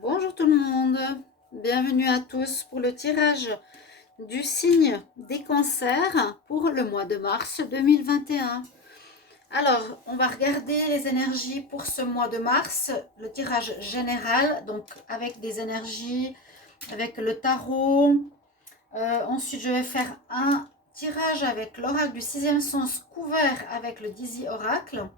Bonjour tout le monde, bienvenue à tous pour le tirage du signe des cancers pour le mois de mars 2021. Alors, on va regarder les énergies pour ce mois de mars, le tirage général, donc avec des énergies, avec le tarot. Ensuite, je vais faire un tirage avec l'oracle du sixième sens couvert avec le Dizzy Oracle.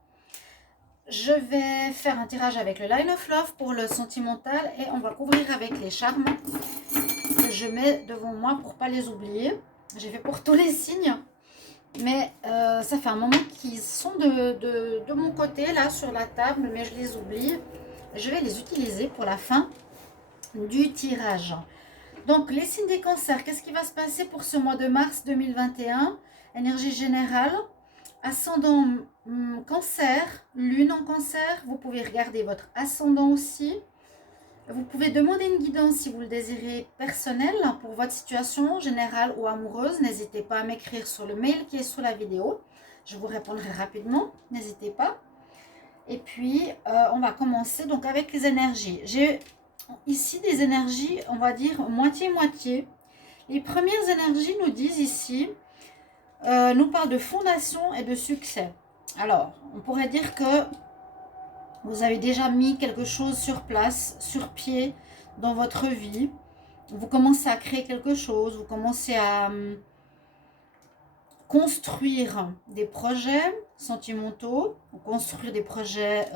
Je vais faire un tirage avec le Line of Love pour le sentimental et on va couvrir avec les charmes que je mets devant moi pour ne pas les oublier. J'ai fait pour tous les signes, mais ça fait un moment qu'ils sont de mon côté là sur la table, mais je les oublie. Je vais les utiliser pour la fin du tirage. Donc les signes des cancers, qu'est-ce qui va se passer pour ce mois de mars 2021? Énergie générale. Ascendant cancer, lune en cancer, vous pouvez regarder votre ascendant aussi. Vous pouvez demander une guidance si vous le désirez personnelle pour votre situation générale ou amoureuse. N'hésitez pas à m'écrire sur le mail qui est sous la vidéo. Je vous répondrai rapidement, n'hésitez pas. Et puis, on va commencer donc avec les énergies. J'ai ici des énergies, on va dire moitié-moitié. Les premières énergies nous disent ici, nous parlent de fondation et de succès. Alors, on pourrait dire que vous avez déjà mis quelque chose sur place, sur pied dans votre vie. Vous commencez à créer quelque chose, vous commencez à construire des projets sentimentaux, construire des projets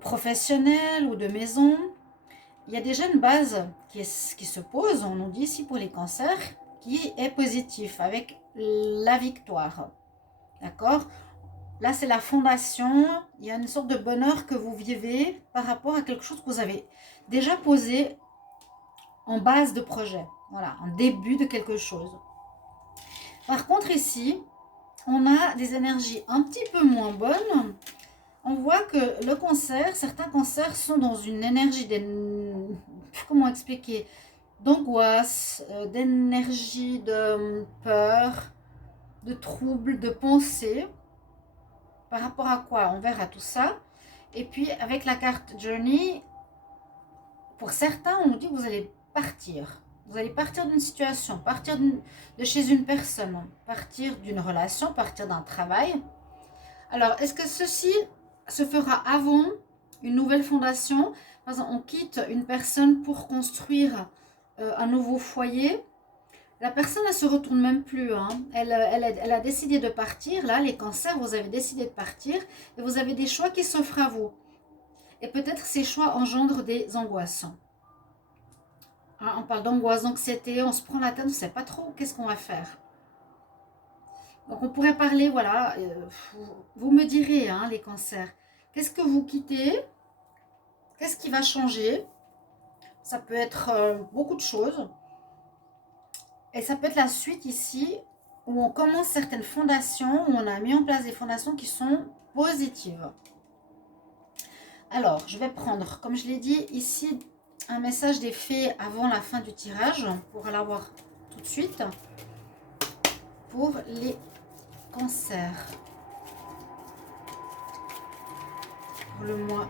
professionnels ou de maison. Il y a déjà une base qui se pose, on nous dit ici pour les cancers, qui est positif avec la victoire. D'accord? Là, c'est la fondation. Il y a une sorte de bonheur que vous vivez par rapport à quelque chose que vous avez déjà posé en base de projet. Voilà, en début de quelque chose. Par contre, ici, on a des énergies un petit peu moins bonnes. On voit que le cancer, certains cancers sont dans une énergie comment expliquer, d'angoisse, d'énergie de peur, de trouble, de pensée. Par rapport à quoi? On verra tout ça. Et puis, avec la carte Journey, pour certains, on nous dit que vous allez partir. Vous allez partir d'une situation, partir de chez une personne, partir d'une relation, partir d'un travail. Alors, est-ce que ceci se fera avant une nouvelle fondation? Par exemple, on quitte une personne pour construire un nouveau foyer. La personne, elle ne se retourne même plus. Hein. Elle a décidé de partir. Là, les cancers, vous avez décidé de partir. Et vous avez des choix qui s'offrent à vous. Et peut-être ces choix engendrent des angoisses. Hein, on parle d'angoisse, d'anxiété. On se prend la tête, on ne sait pas trop qu'est-ce qu'on va faire. Donc, on pourrait parler, voilà. Vous me direz, hein, les cancers. Qu'est-ce que vous quittez? Qu'est-ce qui va changer? Ça peut être beaucoup de choses. Et ça peut être la suite ici, où on commence certaines fondations, où on a mis en place des fondations qui sont positives. Alors, je vais prendre, comme je l'ai dit, ici, un message des fées avant la fin du tirage, pour l'avoir tout de suite, pour les cancers. Pour le mois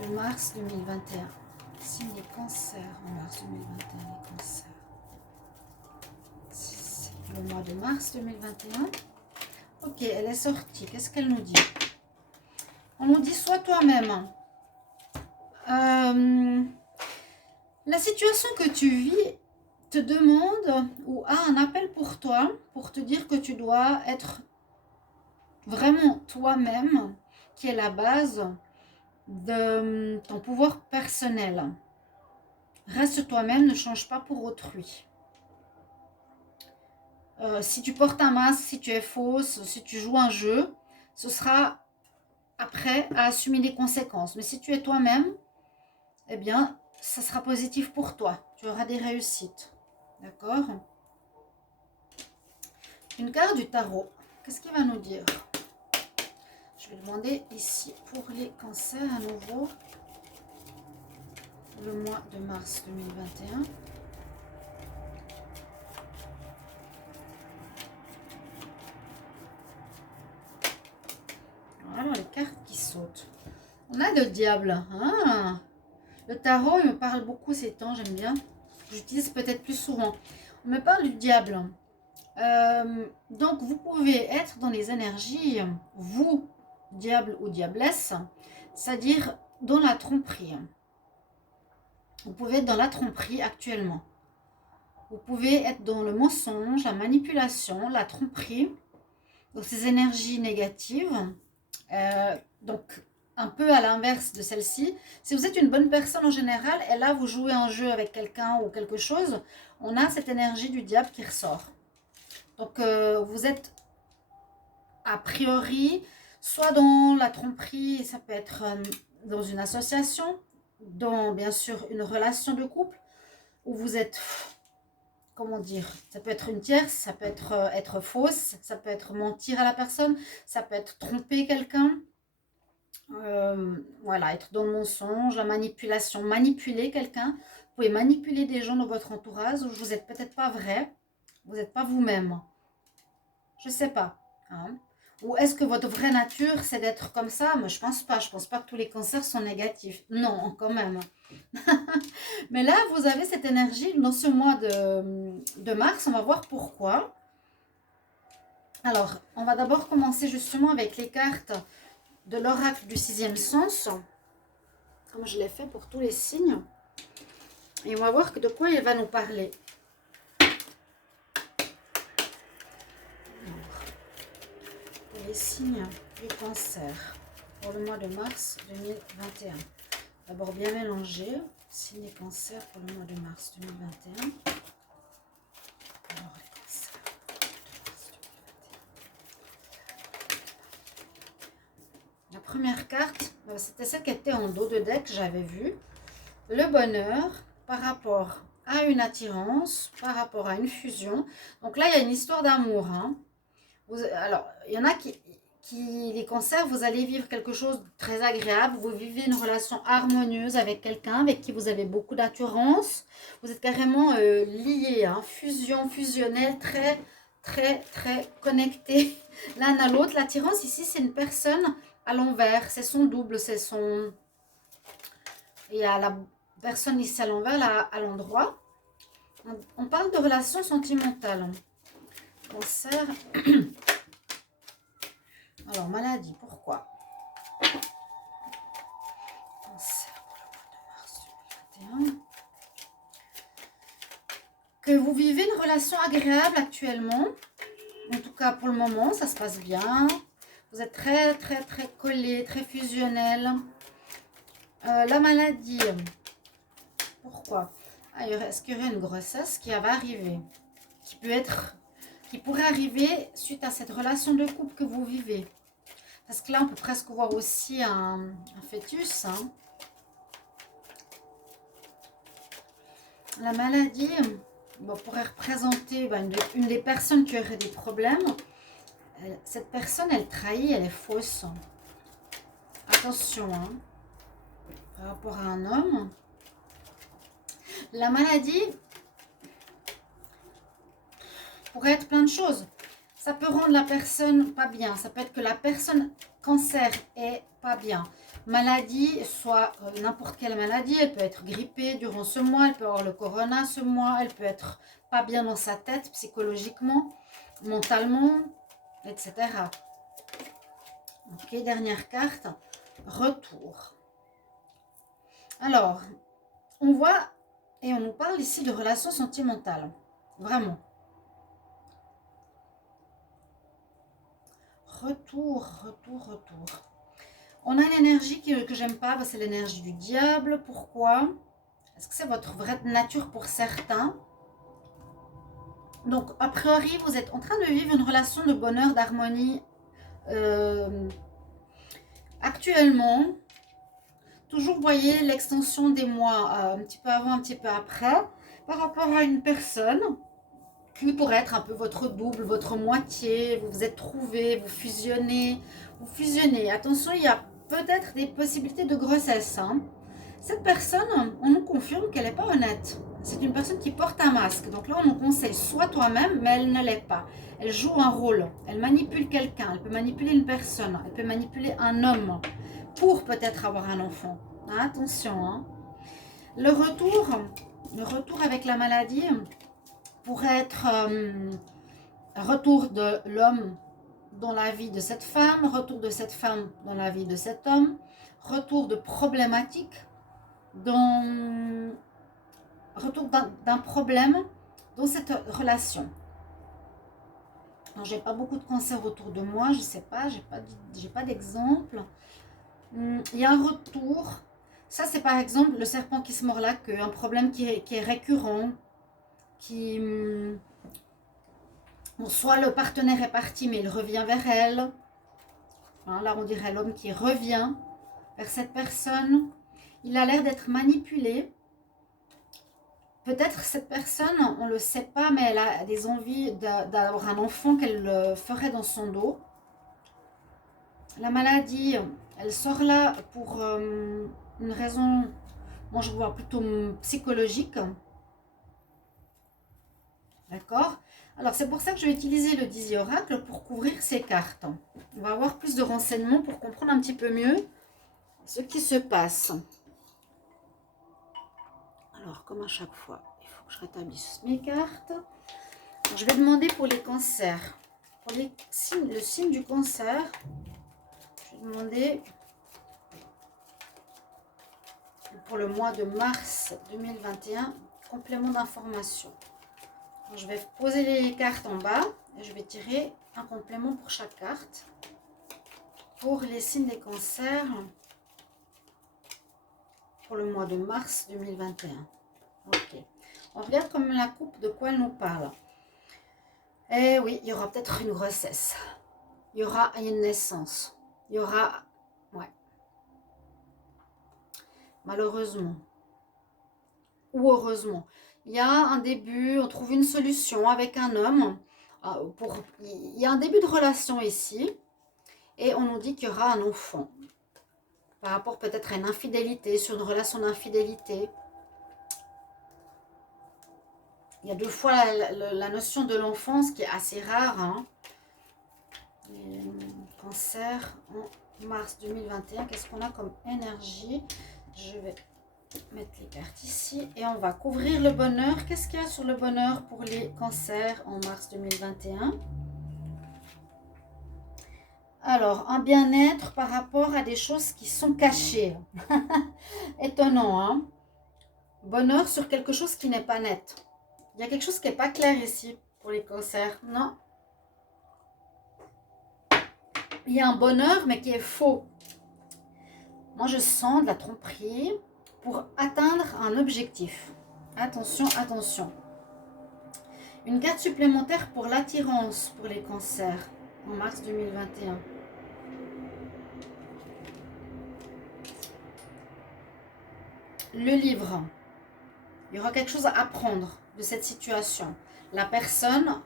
de mars 2021. Signe des cancers en mars 2021, les cancers. Le mois de mars 2021. Ok, elle est sortie. Qu'est-ce qu'elle nous dit? On nous dit sois toi-même. La situation que tu vis te demande ou a un appel pour toi pour te dire que tu dois être vraiment toi-même, qui est la base de ton pouvoir personnel. Reste toi-même, ne change pas pour autrui. Si tu portes un masque, si tu es fausse, si tu joues un jeu, ce sera après à assumer les conséquences. Mais si tu es toi-même, eh bien, ça sera positif pour toi. Tu auras des réussites. D'accord? Une carte du tarot. Qu'est-ce qu'il va nous dire? Je vais demander ici pour les cancers à nouveau. Le mois de mars 2021. Vraiment les cartes qui sautent. On a le diable. Ah, le tarot, il me parle beaucoup ces temps, j'aime bien. J'utilise peut-être plus souvent. On me parle du diable. Donc, vous pouvez être dans les énergies, vous, diable ou diablesse, c'est-à-dire dans la tromperie. Vous pouvez être dans la tromperie actuellement. Vous pouvez être dans le mensonge, la manipulation, la tromperie, donc ces énergies négatives. Donc, un peu à l'inverse de celle-ci. Si vous êtes une bonne personne en général, et là, vous jouez un jeu avec quelqu'un ou quelque chose, on a cette énergie du diable qui ressort. Donc, vous êtes a priori soit dans la tromperie, ça peut être dans une association, dans bien sûr une relation de couple, où vous êtes, comment dire, ça peut être une tierce, ça peut être fausse, ça peut être mentir à la personne, ça peut être tromper quelqu'un. Voilà, être dans le mensonge, la manipulation, manipuler quelqu'un. Vous pouvez manipuler des gens dans votre entourage où vous n'êtes peut-être pas vrai, vous n'êtes pas vous-même. Je ne sais pas. Hein. Ou est-ce que votre vraie nature, c'est d'être comme ça? Mais je pense pas. Je pense pas que tous les cancers sont négatifs. Non, quand même. Mais là, vous avez cette énergie dans ce mois de mars. On va voir pourquoi. Alors, on va d'abord commencer justement avec les cartes de l'oracle du sixième sens, comme je l'ai fait pour tous les signes. Et on va voir de quoi il va nous parler. Pour les signes du cancer, pour le mois de mars 2021. D'abord bien mélanger, signes et cancer pour le mois de mars 2021. Alors, les cancers. La première carte, c'était celle qui était en dos de deck, j'avais vu. Le bonheur par rapport à une attirance, par rapport à une fusion. Donc là, il y a une histoire d'amour. Hein. Alors, il y en a les cancers, vous allez vivre quelque chose de très agréable. Vous vivez une relation harmonieuse avec quelqu'un avec qui vous avez beaucoup d'attirance. Vous êtes carrément liés, hein, fusionnel, très, très, très connectés l'un à l'autre. L'attirance ici, c'est une personne à l'envers, c'est son double, c'est son... Il y a la personne ici à l'envers, là, à l'endroit. On parle de relations sentimentales. Cancer. Alors, maladie, pourquoi? Cancer pour le mois de mars 2021. Que vous vivez une relation agréable actuellement. En tout cas, pour le moment, ça se passe bien. Vous êtes très, très, très collés, très fusionnels. La maladie, pourquoi? Est-ce qu'il y aurait une grossesse qui va arriver? Qui pourrait arriver suite à cette relation de couple que vous vivez. Parce que là, on peut presque voir aussi un fœtus. Hein. La maladie pourrait représenter une des personnes qui aurait des problèmes. Cette personne, elle trahit, elle est fausse. Attention, hein, par rapport à un homme. La maladie pourrait être plein de choses. Ça peut rendre la personne pas bien. Ça peut être que la personne cancer est pas bien. Maladie, soit n'importe quelle maladie. Elle peut être grippée durant ce mois. Elle peut avoir le corona ce mois. Elle peut être pas bien dans sa tête, psychologiquement, mentalement, etc. Ok, dernière carte. Retour. Alors, on voit et on nous parle ici de relations sentimentales. Vraiment. Retour. On a une énergie que j'aime pas, c'est l'énergie du diable. Pourquoi? Est-ce que c'est votre vraie nature pour certains? Donc, a priori, vous êtes en train de vivre une relation de bonheur, d'harmonie. Actuellement, toujours, vous voyez l'extension des mois, un petit peu avant, un petit peu après, par rapport à une personne qui pourrait être un peu votre double, votre moitié. Vous vous êtes trouvés, vous fusionnez. Attention, il y a peut-être des possibilités de grossesse. Hein. Cette personne, on nous confirme qu'elle n'est pas honnête. C'est une personne qui porte un masque. Donc là, on nous conseille soit toi-même, mais elle ne l'est pas. Elle joue un rôle. Elle manipule quelqu'un. Elle peut manipuler une personne. Elle peut manipuler un homme pour peut-être avoir un enfant. Hein, attention, hein. Le retour avec la maladie pourrait être retour de l'homme dans la vie de cette femme, retour de cette femme dans la vie de cet homme, retour de problématiques, retour d'un problème dans cette relation. J'ai pas beaucoup de cancers autour de moi, je sais pas, j'ai pas d'exemple. Il y a un retour. Ça, c'est par exemple le serpent qui se mord la queue, un problème qui est récurrent, qui... Bon, soit le partenaire est parti, mais il revient vers elle. Hein, là, on dirait l'homme qui revient vers cette personne. Il a l'air d'être manipulé. Peut-être cette personne, on ne le sait pas, mais elle a des envies d'avoir un enfant qu'elle ferait dans son dos. La maladie, elle sort là pour une raison, moi je vois plutôt psychologique. D'accord? Alors c'est pour ça que je vais utiliser le Dizzy Oracle pour couvrir ces cartes. On va avoir plus de renseignements pour comprendre un petit peu mieux ce qui se passe. Alors comme à chaque fois, il faut que je rétablisse mes cartes. Alors, je vais demander pour les cancers. Pour le signe du cancer, je vais demander pour le mois de mars 2021, complément d'information. Je vais poser les cartes en bas et je vais tirer un complément pour chaque carte. Pour les signes des cancers, pour le mois de mars 2021. Ok. On regarde comme la coupe de quoi elle nous parle. Eh oui, il y aura peut-être une grossesse. Il y aura une naissance. Il y aura... Ouais. Malheureusement. Ou heureusement. Il y a un début, on trouve une solution avec un homme. Il y a un début de relation ici. Et on nous dit qu'il y aura un enfant. Par rapport peut-être à une infidélité, sur une relation d'infidélité. Il y a deux fois la notion de l'enfance qui est assez rare. Hein. Cancer en mars 2021. Qu'est-ce qu'on a comme énergie? Je vais mettre les cartes ici. Et on va couvrir le bonheur. Qu'est-ce qu'il y a sur le bonheur pour les cancers en mars 2021? Alors, un bien-être par rapport à des choses qui sont cachées. Étonnant, hein? Bonheur sur quelque chose qui n'est pas net. Il y a quelque chose qui n'est pas clair ici pour les cancers. Non. Il y a un bonheur, mais qui est faux. Moi, je sens de la tromperie pour atteindre un objectif. Attention, attention. Une carte supplémentaire pour l'attirance pour les cancers en mars 2021. Le livre. Il y aura quelque chose à apprendre de cette situation. La personne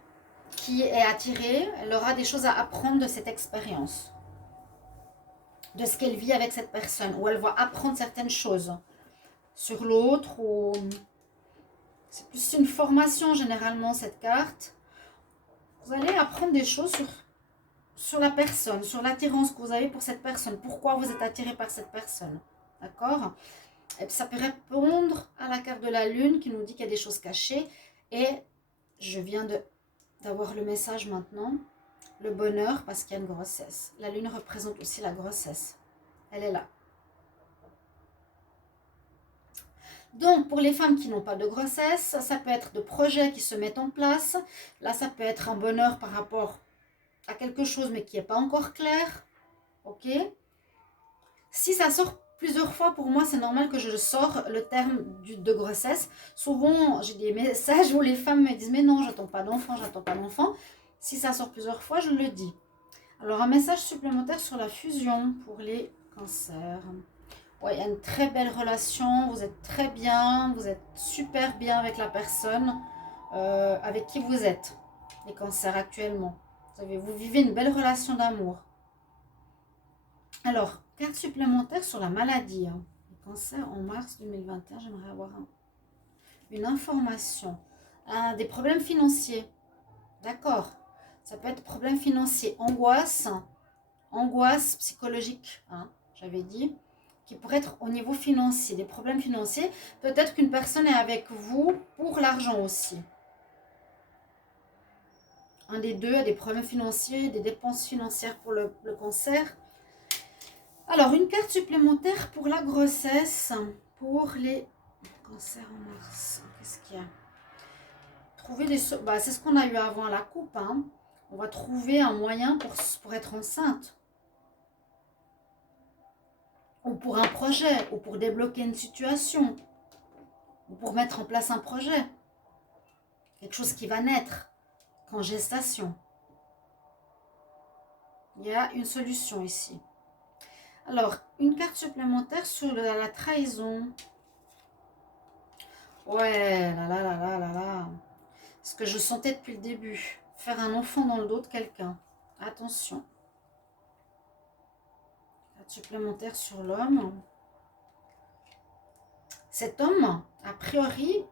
qui est attirée, elle aura des choses à apprendre de cette expérience. De ce qu'elle vit avec cette personne. Ou elle va apprendre certaines choses sur l'autre. Ou... C'est plus une formation généralement cette carte. Vous allez apprendre des choses sur la personne, sur l'attirance que vous avez pour cette personne. Pourquoi vous êtes attiré par cette personne. D'accord ? Et ça peut répondre à la carte de la lune qui nous dit qu'il y a des choses cachées. Et je viens d'avoir le message maintenant. Le bonheur parce qu'il y a une grossesse. La lune représente aussi la grossesse. Elle est là. Donc, pour les femmes qui n'ont pas de grossesse, ça peut être de projets qui se mettent en place. Là, ça peut être un bonheur par rapport à quelque chose, mais qui n'est pas encore clair. Ok ? Si ça sort plusieurs fois, pour moi, c'est normal que je sors le terme de grossesse. Souvent, j'ai des messages où les femmes me disent « Mais non, j'attends pas d'enfant, j'attends pas d'enfant. » Si ça sort plusieurs fois, je le dis. Alors, un message supplémentaire sur la fusion pour les cancers. Ouais, il y a une très belle relation, vous êtes très bien, vous êtes super bien avec la personne avec qui vous êtes, les cancers actuellement. Vous vivez une belle relation d'amour. Alors, carte supplémentaire sur la maladie. Hein. Les cancers en mars 2021, j'aimerais avoir une information. Des problèmes financiers. D'accord. Ça peut être problème financier, angoisse psychologique. Hein. j'avais dit, qui pourrait être au niveau financier, des problèmes financiers. Peut-être qu'une personne est avec vous pour l'argent aussi. Un des deux a des problèmes financiers, des dépenses financières pour le cancer. Alors, une carte supplémentaire pour la grossesse, pour les cancers en mars. Qu'est-ce qu'il y a? Trouver des... Bah, c'est ce qu'on a eu avant la coupe. Hein. On va trouver un moyen pour être enceinte. Ou pour un projet, ou pour débloquer une situation, ou pour mettre en place un projet. Quelque chose qui va naître en gestation. Il y a une solution ici. Alors, une carte supplémentaire sur la trahison. Ouais, là là là là là là. Ce que je sentais depuis le début. Faire un enfant dans le dos de quelqu'un. Attention. Carte supplémentaire sur l'homme. Cet homme, a priori,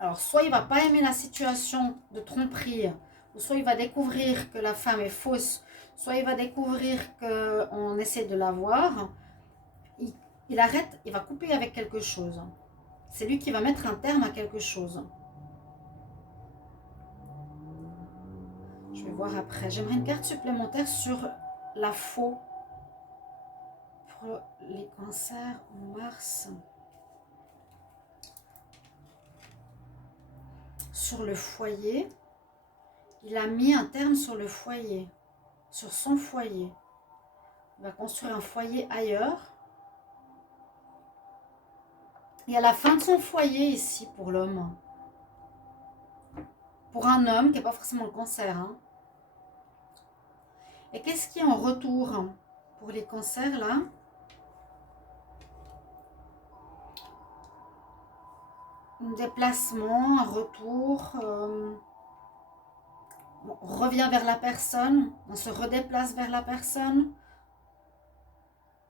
alors soit il va pas aimer la situation de tromperie, ou soit il va découvrir que la femme est fausse, soit il va découvrir qu'on essaie de la voir. Il arrête, il va couper avec quelque chose. C'est lui qui va mettre un terme à quelque chose. Je vais voir après. J'aimerais une carte supplémentaire sur la faux pour les cancers en mars. Sur le foyer. Il a mis un terme sur le foyer. Sur son foyer. Il va construire un foyer ailleurs. Il y a la fin de son foyer ici pour l'homme. Pour un homme qui n'est pas forcément le cancer. Hein. Et qu'est-ce qu'il y a en retour pour les cancers là? Un déplacement, un retour. On revient vers la personne. On se redéplace vers la personne.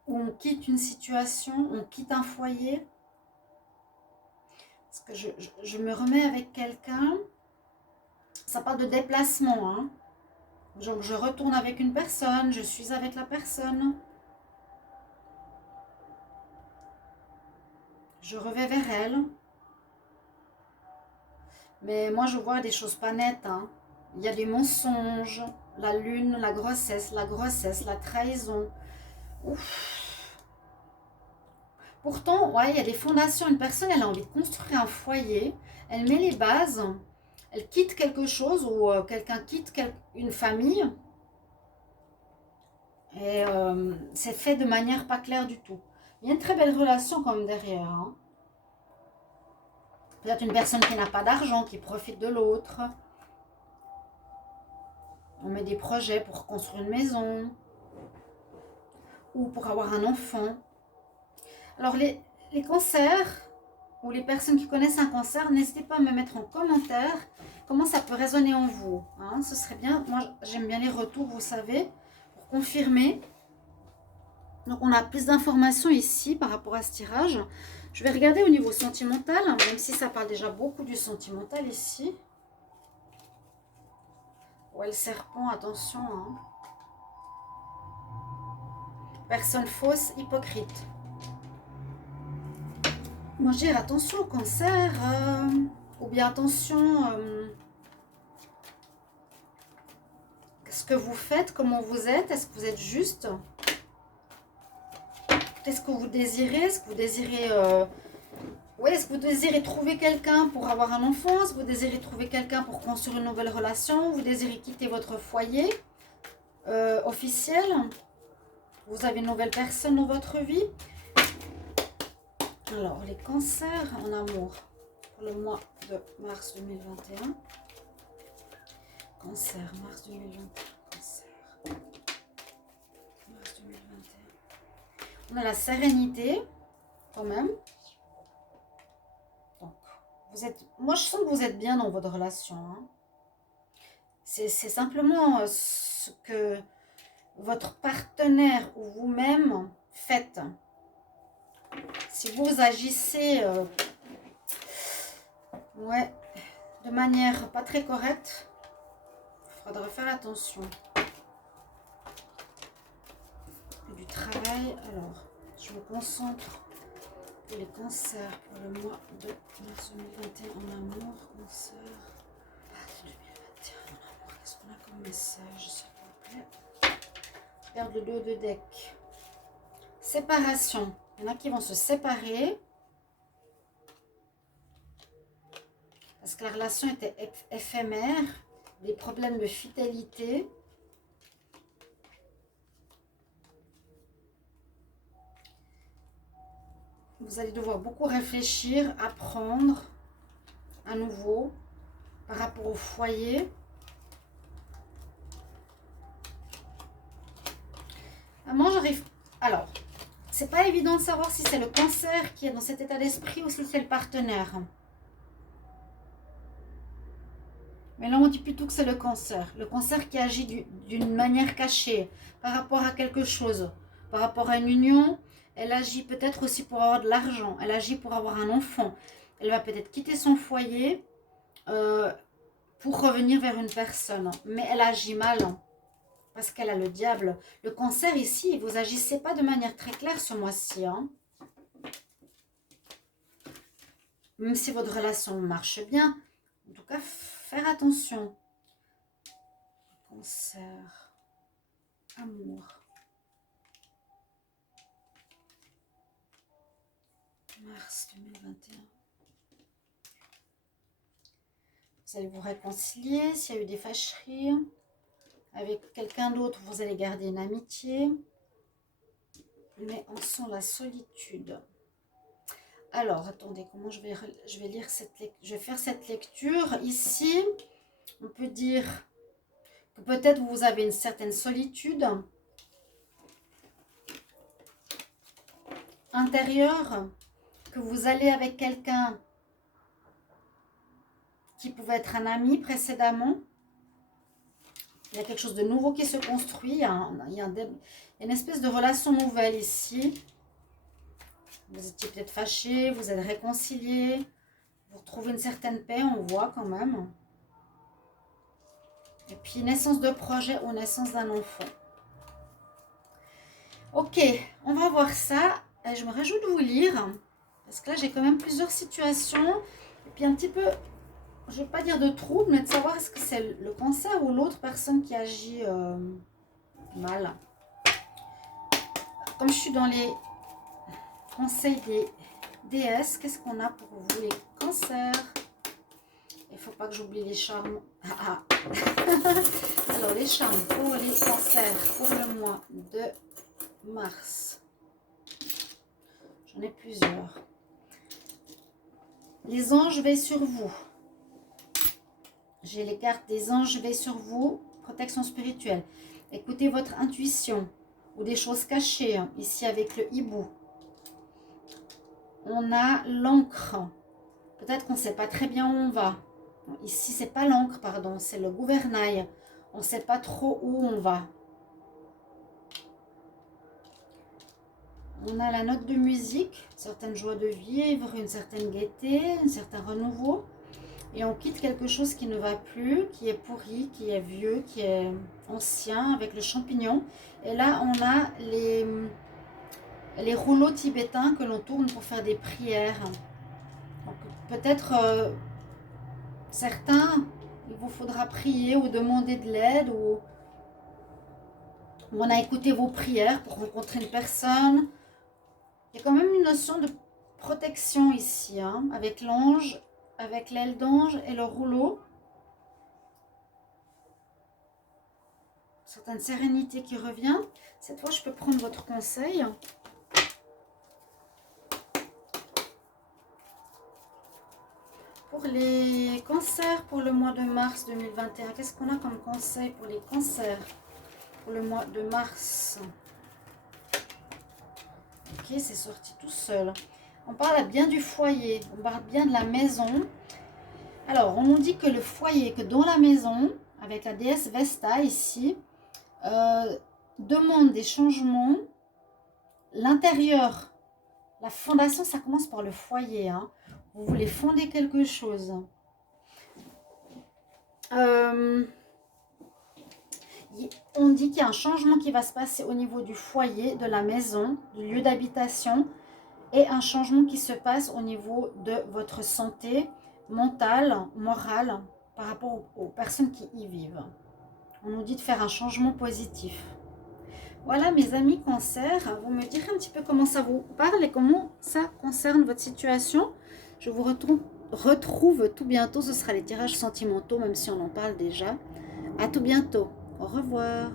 Ou on quitte une situation. On quitte un foyer. Parce que je me remets avec quelqu'un. Ça parle de déplacement. Hein. Donc je retourne avec une personne. Je suis avec la personne. Je reviens vers elle. Mais moi, je vois des choses pas nettes. Hein. Il y a des mensonges. La lune, la grossesse, la trahison. Ouf. Pourtant, ouais, il y a des fondations. Une personne, elle a envie de construire un foyer. Elle met les bases. Elle quitte quelque chose ou quelqu'un quitte une famille. Et c'est fait de manière pas claire du tout. Il y a une très belle relation quand même derrière. Hein. Peut-être une personne qui n'a pas d'argent, qui profite de l'autre. On met des projets pour construire une maison. Ou pour avoir un enfant. Alors les cancers, ou les personnes qui connaissent un cancer, n'hésitez pas à me mettre en commentaire comment ça peut résonner en vous. Hein, ce serait bien. Moi, j'aime bien les retours, vous savez, pour confirmer. Donc, on a plus d'informations ici par rapport à ce tirage. Je vais regarder au niveau sentimental, même si ça parle déjà beaucoup du sentimental ici. Ouais, le serpent, attention. Hein. Personne fausse, hypocrite. Moi, je dirais attention au cancer, ou bien attention ce que vous faites, comment vous êtes, est-ce que vous êtes juste? Qu'est-ce que vous désirez? Est-ce que vous désirez est-ce que vous désirez trouver quelqu'un pour avoir un enfant? Est-ce que vous désirez trouver quelqu'un pour construire une nouvelle relation? Vous désirez quitter votre foyer officiel? Vous avez une nouvelle personne dans votre vie? Alors, les cancers en amour pour le mois de mars 2021. Cancer, mars 2021. Cancer. Mars 2021. On a la sérénité, quand même. Donc, moi, je sens que vous êtes bien dans votre relation. Hein. C'est simplement ce que votre partenaire ou vous-même faites. Si vous agissez de manière pas très correcte, il faudra faire attention. niveau du travail. Alors, je me concentre pour les cancers pour le mois de mars 2021 en amour. Cancer 2021 en amour. Qu'est-ce qu'on a comme message, s'il vous plaît? Je regarde le dos de deck. Séparation. Il y en a qui vont se séparer. Parce que la relation était éphémère. Des problèmes de fidélité. Vous allez devoir beaucoup réfléchir, apprendre à nouveau par rapport au foyer. Moi, j'arrive... Alors, c'est pas évident de savoir si c'est le cancer qui est dans cet état d'esprit ou si c'est le partenaire. Mais là, on dit plutôt que c'est le cancer. Le cancer qui agit d'une manière cachée par rapport à quelque chose. Par rapport à une union, elle agit peut-être aussi pour avoir de l'argent. Elle agit pour avoir un enfant. Elle va peut-être quitter son foyer pour revenir vers une personne. Mais elle agit mal parce qu'elle a le diable. Le cancer ici, vous agissez pas de manière très claire ce mois-ci. Même si votre relation marche bien. En tout cas, faire attention. Cancer. Amour. Mars 2021. Vous allez vous réconcilier s'il y a eu des fâcheries. Avec quelqu'un d'autre, vous allez garder une amitié. Mais on sent la solitude. Alors, attendez, comment je vais lire cette lecture? Je vais faire cette lecture. Ici, on peut dire que peut-être vous avez une certaine solitude intérieure, que vous allez avec quelqu'un qui pouvait être un ami précédemment. Il y a quelque chose de nouveau qui se construit. Il y a une espèce de relation nouvelle ici. Vous étiez peut-être fâchés, vous êtes réconciliés. Vous retrouvez une certaine paix, on voit quand même. Et puis naissance de projet ou naissance d'un enfant. Ok, on va voir ça. Et je me réjouis de vous lire. Parce que là, j'ai quand même plusieurs situations. Et puis un petit peu, je ne vais pas dire de trouble, mais de savoir est-ce que c'est le cancer ou l'autre personne qui agit mal. Comme je suis dans les conseils des déesses, qu'est-ce qu'on a pour vous les cancers? Il ne faut pas que j'oublie les charmes. Alors, les charmes pour les cancers pour le mois de mars. J'en ai plusieurs. Les anges veillent sur vous. J'ai les cartes des anges veillent sur vous. Protection spirituelle. Écoutez votre intuition ou des choses cachées. Ici avec le hibou. On a l'encre. Peut-être qu'on ne sait pas très bien où on va. Ici, c'est pas l'encre, pardon, c'est le gouvernail. On ne sait pas trop où on va. On a la note de musique, une certaine joie de vivre, une certaine gaieté, un certain renouveau. Et on quitte quelque chose qui ne va plus, qui est pourri, qui est vieux, qui est ancien, avec le champignon. Et là, on a les rouleaux tibétains que l'on tourne pour faire des prières. Peut-être certains, il vous faudra prier ou demander de l'aide, ou on a écouté vos prières pour rencontrer une personne. Il y a quand même une notion de protection ici, avec l'ange, avec l'aile d'ange et le rouleau. Certaine sérénité qui revient. Cette fois, je peux prendre votre conseil. Pour les cancers pour le mois de mars 2021, qu'est-ce qu'on a comme conseil pour les cancers pour le mois de mars? Ok, c'est sorti tout seul. On parle bien du foyer, on parle bien de la maison. Alors, on nous dit que le foyer, que dans la maison, avec la déesse Vesta ici, demande des changements. L'intérieur, la fondation, ça commence par le foyer. Vous voulez fonder quelque chose. Il On dit qu'il y a un changement qui va se passer au niveau du foyer, de la maison, du lieu d'habitation, et un changement qui se passe au niveau de votre santé mentale, morale, par rapport aux personnes qui y vivent. On nous dit de faire un changement positif. Voilà mes amis Cancer, vous me direz un petit peu comment ça vous parle et comment ça concerne votre situation. Je vous retrouve tout bientôt, ce sera les tirages sentimentaux, même si on en parle déjà. À tout bientôt, au revoir.